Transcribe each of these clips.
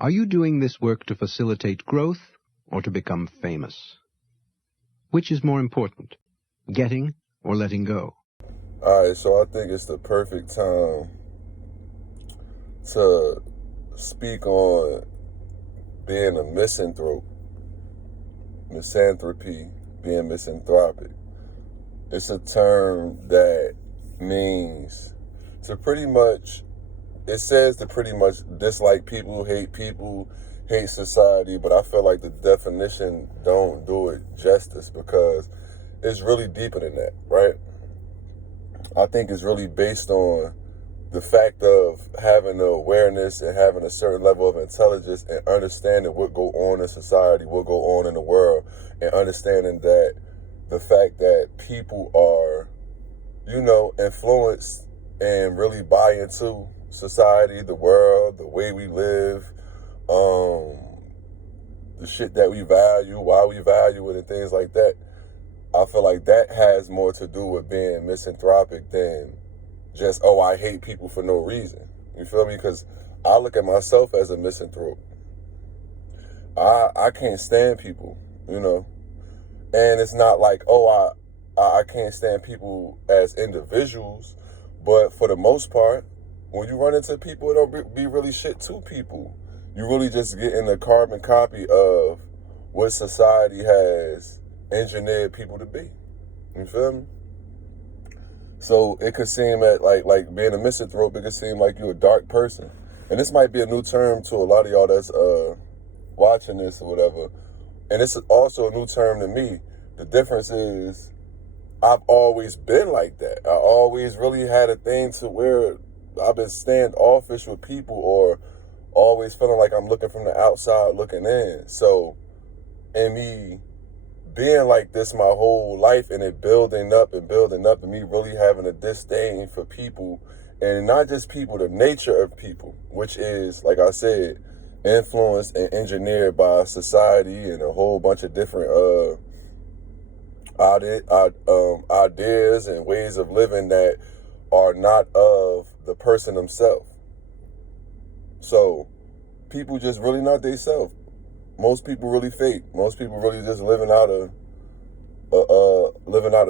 Are you doing this work to facilitate growth or to become famous? Which is more important, getting or letting go? All right, so I think it's the perfect time to speak on being a misanthrope, misanthropy, being misanthropic. It's a term that means to pretty much, it says to pretty much dislike people, hate society, but I feel like the definition don't do it justice because it's really deeper than that, right? I think it's really based on the fact of having the awareness and having a certain level of intelligence and understanding what go on in society, what go on in the world, and understanding that the fact that people are, influenced and really buy into society, the world, the way we live, the shit that we value, why we value it, and things like that. I feel like that has more to do with being misanthropic than just, I hate people for no reason. You feel me? Because I look at myself as a misanthrope. I can't stand people, And it's not like, I can't stand people as individuals. But for the most part, when you run into people, it don't be really shit to people. You really just getting a carbon copy of what society has engineered people to be. You feel me? So it could seem like being a misanthrope, it could seem like you're a dark person. And this might be a new term to a lot of y'all that's watching this or whatever. And it's also a new term to me. The difference is I've always been like that. I always really had a thing to where I've been standoffish with people or always feeling like I'm looking from the outside looking in. So, and me being like this my whole life and it building up and me really having a disdain for people, and not just people, the nature of people, which is, like I said, influenced and engineered by society and a whole bunch of different ideas and ways of living that are not of the person themselves. So people just really not they self. Most people really fake. Most people really just living out a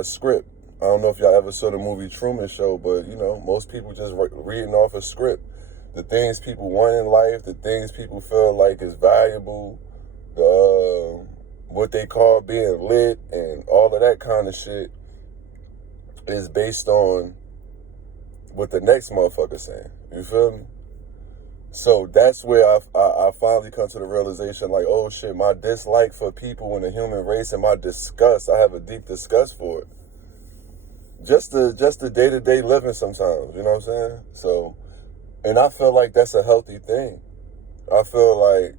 script. I don't know if y'all ever saw the movie Truman Show, but most people just reading off a script. The things people want in life, the things people feel like is valuable, what they call being lit, and all of that kind of shit is based on what the next motherfucker saying. You feel me? So that's where I finally come to the realization, like, oh shit, my dislike for people in the human race and my disgust, I have a deep disgust for it. Just the day-to-day living sometimes, you know what I'm saying? So, and I feel like that's a healthy thing. I feel like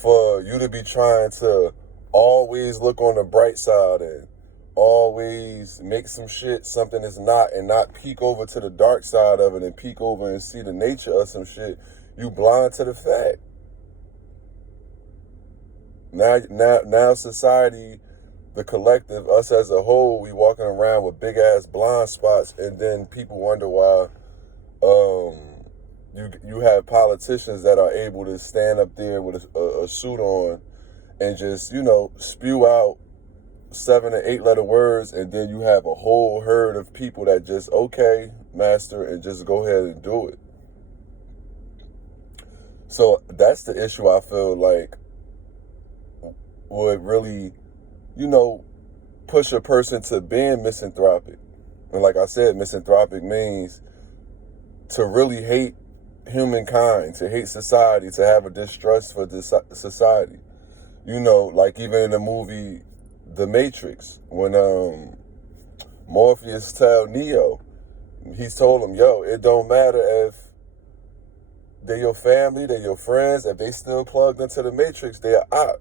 for you to be trying to always look on the bright side and always make some shit something it's not, and not peek over to the dark side of it and peek over and see the nature of some shit, you blind to the fact. Now society, the collective, us as a whole, we walking around with big ass blind spots, and then people wonder why you have politicians that are able to stand up there with a suit on and just, spew out 7 or 8 letter words, and then you have a whole herd of people that just, okay, master, and just go ahead and do it. So that's the issue I feel like would really, push a person to being misanthropic. And like I said, misanthropic means to really hate humankind, to hate society, to have a distrust for this society. Like even in the movie The Matrix, when Morpheus tell Neo, he's told him, yo, it don't matter if they're your family, they're your friends, if they still plugged into the Matrix, they are out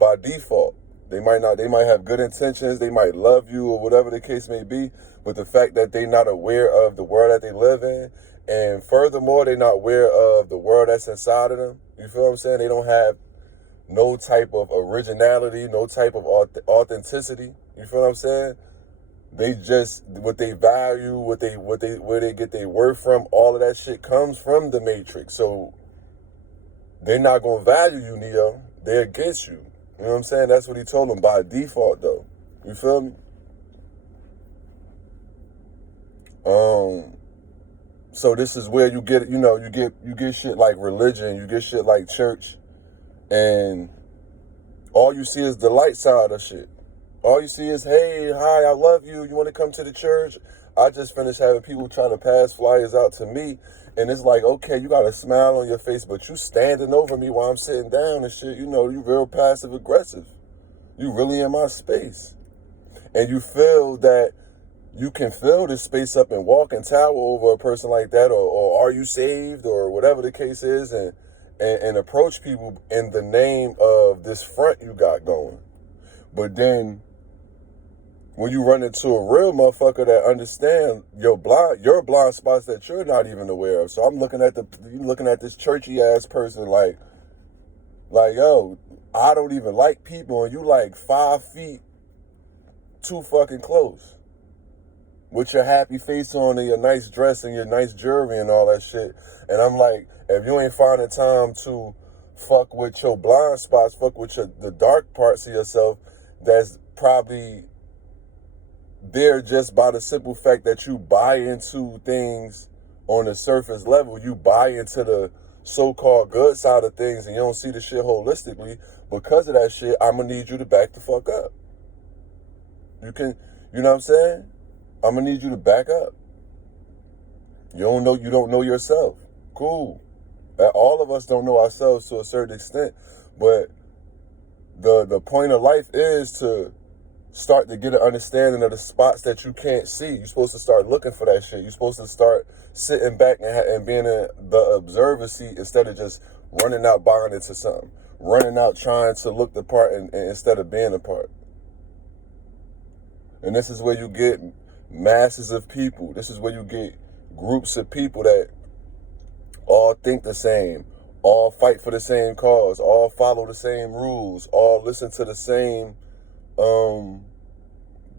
by default. They might have good intentions, they might love you or whatever the case may be, but the fact that they're not aware of the world that they live in, and furthermore, they're not aware of the world that's inside of them, you feel what I'm saying? They don't have no type of originality, no type of authenticity, you feel what I'm saying? They just, what they value, where they get their worth from, all of that shit comes from the Matrix. So they're not going to value you, Neo. They're against you. You know what I'm saying? That's what he told them by default, though. You feel me? So this is where you get, you get shit like religion, you get shit like church, and all you see is the light side of shit. All you see is, hey, hi, I love you. You want to come to the church? I just finished having people trying to pass flyers out to me. And it's like, okay, you got a smile on your face, but you standing over me while I'm sitting down and shit. You real passive aggressive. You really in my space. And you feel that you can fill this space up and walk and tower over a person like that, or are you saved, or whatever the case is, and approach people in the name of this front you got going. But then when you run into a real motherfucker that understand your blind spots that you're not even aware of. So I'm looking at this churchy ass person like, yo, I don't even like people, and you like 5 feet too fucking close, with your happy face on and your nice dress and your nice jewelry and all that shit. And I'm like, if you ain't finding time to fuck with your blind spots, fuck with the dark parts of yourself, that's probably there just by the simple fact that you buy into things on the surface level. You buy into the so-called good side of things and you don't see the shit holistically. Because of that shit, I'm going to need you to back the fuck up. You know what I'm saying? I'm going to need you to back up. You don't know yourself. Cool. All of us don't know ourselves to a certain extent, but the point of life is to start to get an understanding of the spots that you can't see. You're supposed to start looking for that shit. You're supposed to start sitting back and being in the observer seat instead of just running out buying into something. Running out trying to look the part and instead of being the part. And this is where you get masses of people. This is where you get groups of people that all think the same, all fight for the same cause, all follow the same rules, all listen to the same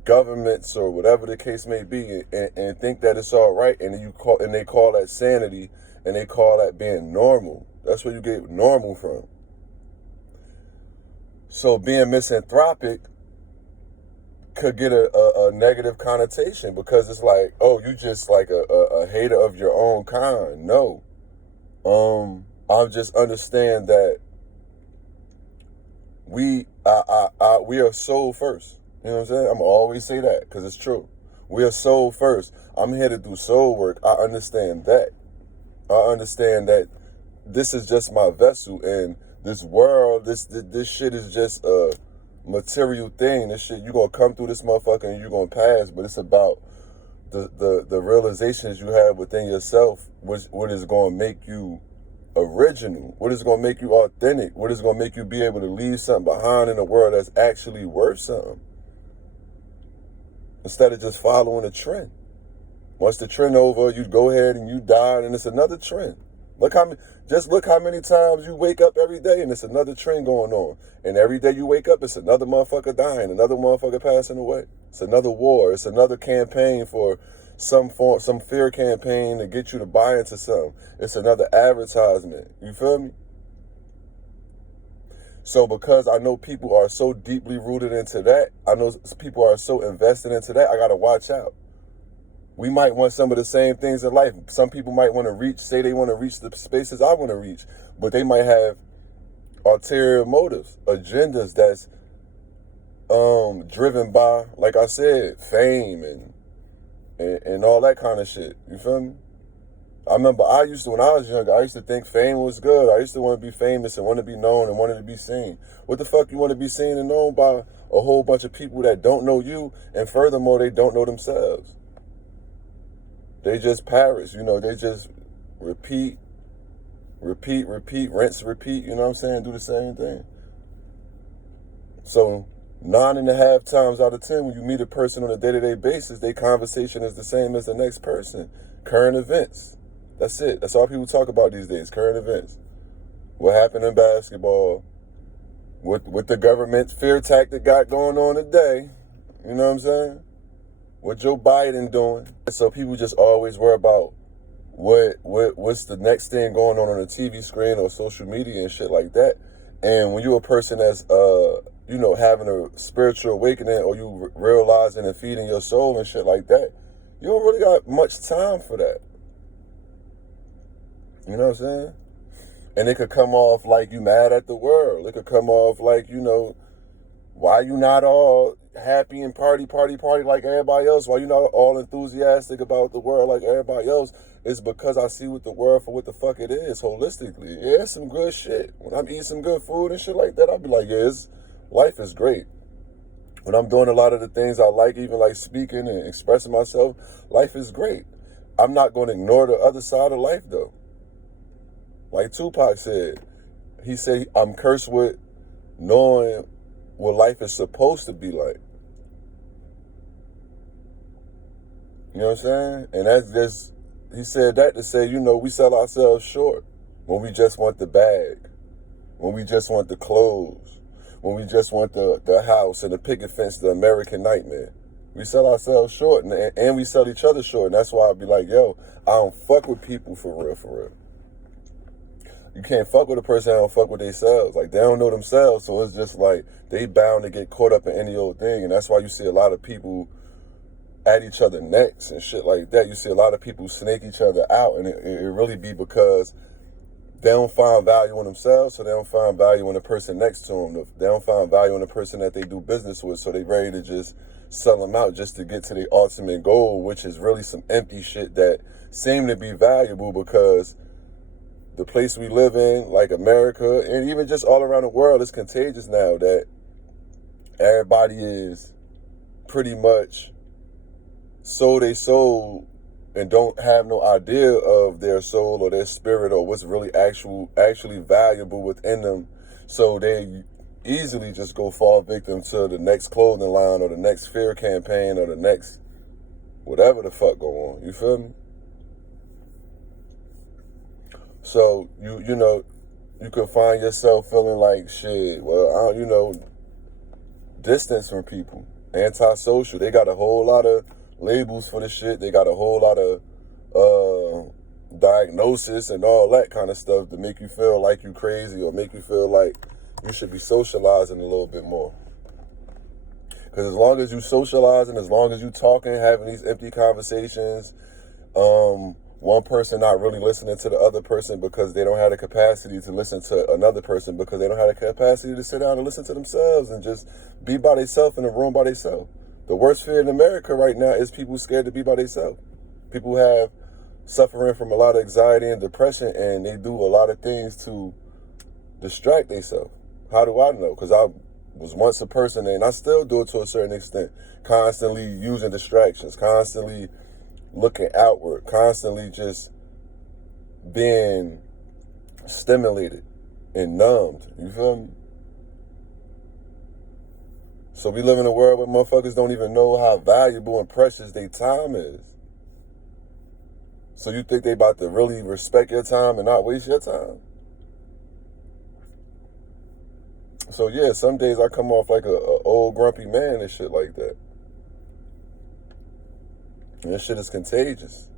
governments or whatever the case may be, and think that it's all right, and they call that sanity, and they call that being normal. That's where you get normal from. So being misanthropic could get a negative connotation, because it's like, oh, you just like a hater of your own kind. No. I just understand that we are soul first. You know what I'm saying? I'm always say that because it's true. We are soul first. I'm here to do soul work. I understand that. I understand that this is just my vessel, and this world, this shit is just a material thing. This shit, you gonna come through this motherfucker and you gonna pass, but it's about the realizations you have within yourself, what is gonna make you original, what is gonna make you authentic, what is gonna make you be able to leave something behind in the world that's actually worth something, instead of just following a trend. Once the trend over, you go ahead and you die, and it's another trend. Look how many times you wake up every day and it's another trend going on. And every day you wake up, it's another motherfucker dying, another motherfucker passing away. It's another war. It's another campaign for some fear campaign to get you to buy into something. It's another advertisement. You feel me? So because I know people are so deeply rooted into that, I know people are so invested into that, I got to watch out. We might want some of the same things in life. Some people might want to say they want to reach the spaces I want to reach, but they might have ulterior motives, agendas that's driven by, like I said, fame and all that kind of shit. You feel me? I remember when I was younger, I used to think fame was good. I used to want to be famous and want to be known and wanted to be seen. What the fuck you want to be seen and known by? A whole bunch of people that don't know you, and furthermore, they don't know themselves. They just parrots, they just repeat, rinse, repeat, you know what I'm saying? Do the same thing. So 9.5 times out of 10, when you meet a person on a day-to-day basis, their conversation is the same as the next person. Current events. That's it. That's all people talk about these days, current events. What happened in basketball, what the government fear tactic got going on today, you know what I'm saying? What Joe Biden doing. So people just always worry about what's the next thing going on the TV screen or social media and shit like that. And when you're a person that's having a spiritual awakening, or you realizing and feeding your soul and shit like that, you don't really got much time for that. You know what I'm saying? And it could come off like you mad at the world. It could come off like, why you not all happy and party like everybody else? Why you not all enthusiastic about the world like everybody else? It's because I see what the world for what the fuck it is holistically. Yeah, it's some good shit. When I'm eating some good food and shit like that, I'll be like, life is great. When I'm doing a lot of the things I like, even like speaking and expressing myself, life is great. I'm not going to ignore the other side of life though. Like Tupac said, he said, I'm cursed with knowing what life is supposed to be like. You know what I'm saying? And that's just, he said that to say, we sell ourselves short when we just want the bag, when we just want the clothes, when we just want the house and the picket fence, the American nightmare. We sell ourselves short, and we sell each other short. And that's why I'd be like, I don't fuck with people for real. You can't fuck with a person that don't fuck with themselves. Like, they don't know themselves, so it's just like they bound to get caught up in any old thing. And that's why you see a lot of people at each other necks and shit like that. You see a lot of people snake each other out, and it really be because they don't find value in themselves, so they don't find value in the person next to them. They don't find value in the person that they do business with, so they ready to just sell them out just to get to their ultimate goal, which is really some empty shit that seem to be valuable because the place we live in, like America, and even just all around the world, is contagious now that everybody is pretty much sold their soul and don't have no idea of their soul or their spirit or what's really actually valuable within them. So they easily just go fall victim to the next clothing line or the next fear campaign or the next whatever the fuck go on. You feel me? So you could find yourself feeling like shit. Well, distance from people, antisocial. They got a whole lot of labels for the shit. They got a whole lot of diagnosis and all that kind of stuff to make you feel like you crazy or make you feel like you should be socializing a little bit more. Because as long as you socializing, as long as you talking, having these empty conversations, one person not really listening to the other person because they don't have the capacity to listen to another person because they don't have the capacity to sit down and listen to themselves and just be by themselves in a room by themselves. The worst fear in America right now is people scared to be by themselves. People have suffering from a lot of anxiety and depression, and they do a lot of things to distract themselves. How do I know? Because I was once a person, and I still do it to a certain extent, constantly using distractions, constantly looking outward, constantly just being stimulated and numbed. You feel me? So we live in a world where motherfuckers don't even know how valuable and precious their time is. So you think they about to really respect your time and not waste your time? So yeah, some days I come off like a old grumpy man and shit like that. And this shit is contagious.